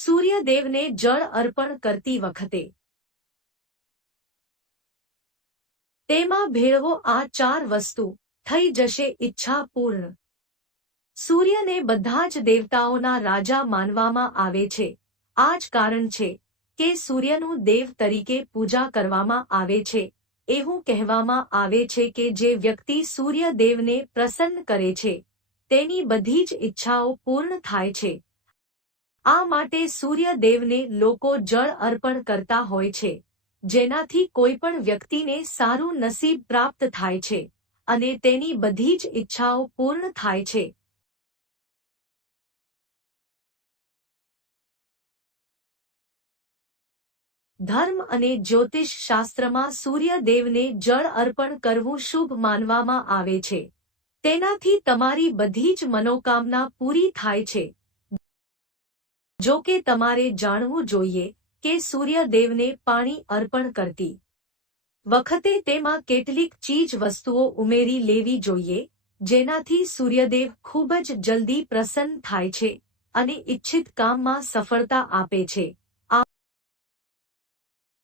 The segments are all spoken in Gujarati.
સૂર્યદેવને જળ અર્પણ કરતી વખતે તેમાં ભેળવો આ 4 વસ્તુ, થઈ જશે ઈચ્છા પૂર્ણ. સૂર્યને બધા જ દેવતાઓના રાજા માનવામાં આવે છે. આ જ કારણ છે કે સૂર્યનું દેવ તરીકે પૂજા કરવામાં આવે છે. એવું કહેવામાં આવે છે કે જે વ્યક્તિ સૂર્યદેવને પ્રસન્ન કરે છે તેની બધી જ ઈચ્છાઓ પૂર્ણ થાય છે. આ માટે સૂર્યદેવને લોકો જળ અર્પણ કરતા હોય છે, જેનાથી કોઈ પણ વ્યક્તિને સારું નસીબ પ્રાપ્ત થાય છે અને તેની બધી જ ઈચ્છાઓ પૂર્ણ થાય છે. ધર્મ અને જ્યોતિષ શાસ્ત્રમાં સૂર્યદેવને જળ અર્પણ કરવું શુભ માનવામાં આવે છે. તેનાથી તમારી બધી જ મનોકામના પૂરી થાય છે. જો કે તમારે જાણવું જોઈએ કે સૂર્યદેવને પાણી અર્પણ કરતી વખતે તેમાં કેટલીક ચીજ વસ્તુઓ ઉમેરી લેવી જોઈએ, જેનાથી સૂર્યદેવ ખૂબ જ જલ્દી પ્રસન્ન થાય છે અને ઇચ્છિત કામમાં સફળતા આપે છે.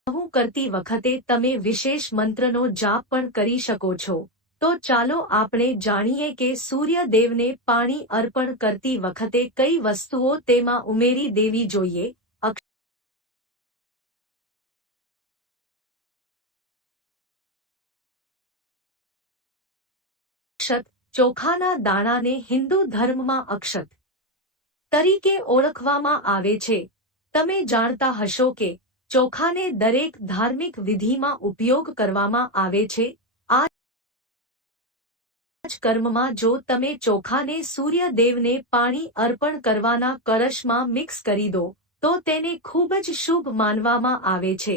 આવું કરતી વખતે તમે વિશેષ મંત્રનો જાપ પણ કરી શકો છો. તો ચાલો આપણે જાણીએ કે સૂર્યદેવને પાણી અર્પણ કરતી વખતે કઈ વસ્તુઓ તેમાં ઉમેરી દેવી જોઈએ. અક્ષત. ચોખાના દાણાને હિન્દુ ધર્મમાં અક્ષત તરીકે ઓળખવામાં આવે છે. તમે જાણતા હશો કે ચોખાને દરેક ધાર્મિક વિધિમાં ઉપયોગ કરવામાં આવે છે. આ જ કર્મમાં જો તમે ચોખાને સૂર્યદેવને પાણી અર્પણ કરવાના કળશમાં મિક્સ કરી દો તો તેને ખૂબ જ શુભ માનવામાં આવે છે.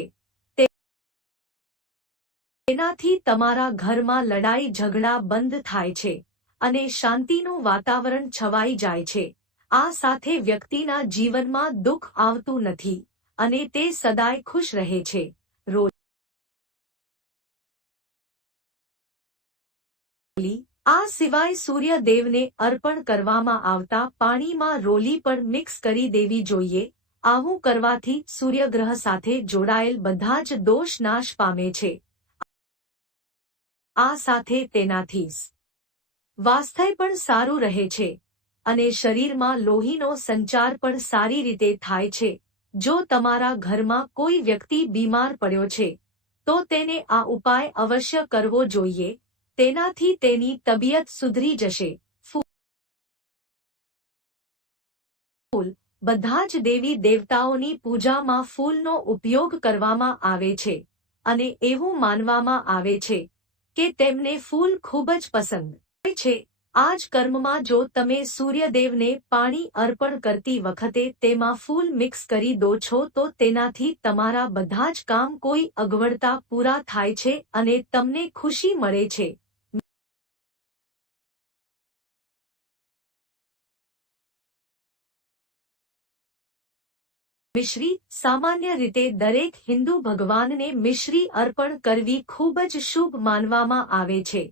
તેનાથી તમારા ઘરમાં લડાઈ ઝઘડા બંધ થાય છે અને શાંતિનું વાતાવરણ છવાઈ જાય છે. આ સાથે વ્યક્તિના જીવનમાં દુઃખ આવતું નથી અને તે સદાય ખુશ રહે છે. રોલી. આ સિવાય સૂર્યદેવને અર્પણ કરવામાં આવતા પાણીમાં રોલી પણ મિક્સ કરી દેવી જોઈએ. આવું કરવાથી સૂર્યગ્રહ સાથે જોડાયેલ બધા જ દોષ નાશ પામે છે. આ સાથે તેનાથી સ્વાસ્થ્ય પણ સારું રહે છે અને શરીરમાં લોહીનો સંચાર પણ સારી રીતે થાય છે. જો તમારા ઘરમાં કોઈ વ્યક્તિ બીમાર પડ્યો છે તો તેને આ ઉપાય અવશ્ય કરવો જોઈએ. તેનાથી તેની તબિયત સુધરી જશે. ફૂલ. બધા જ દેવી દેવતાઓની પૂજામાં ફૂલનો ઉપયોગ કરવામાં આવે છે અને એવું માનવામાં આવે છે કે તેમને ફૂલ ખૂબ જ પસંદ હોય છે. આ જ કર્મમાં જો તમે સૂર્યદેવને પાણી અર્પણ કરતી વખતે તેમાં ફૂલ મિક્સ કરી દો છો તો તેનાથી તમારા બધા જ કામ કોઈ અગવડતા પૂરા થાય છે અને તમને ખુશી મળે છે. મિશ્રી. સામાન્ય રીતે દરેક હિન્દુ ભગવાનને મિશ્રી અર્પણ કરવી ખૂબ જ શુભ માનવામાં આવે છે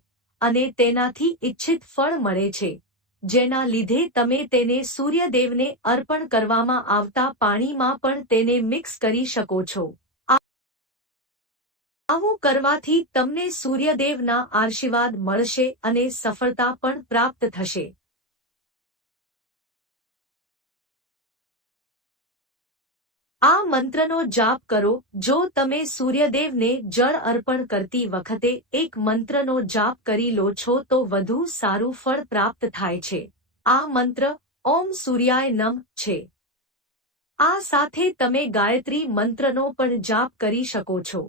અને તેનાથી ઇચ્છિત ફળ મળે છે, જેના લીધે તમે તેને સૂર્યદેવને અર્પણ કરવામાં આવતા પાણીમાં પણ તેને મિક્સ કરી શકો છો. આવું કરવાથી તમને સૂર્યદેવના આશીર્વાદ મળશે અને સફળતા પણ પ્રાપ્ત થશે. આ મંત્રનો જાપ કરો. જો તમે સૂર્યદેવને જળ અર્પણ કરતી વખતે એક મંત્રનો જાપ કરી લો છો તો વધુ સારું ફળ પ્રાપ્ત થાય છે. આ મંત્ર ઓમ સૂર્યાય નમઃ છે. આ સાથે તમે ગાયત્રી મંત્રનો પણ જાપ કરી શકો છો.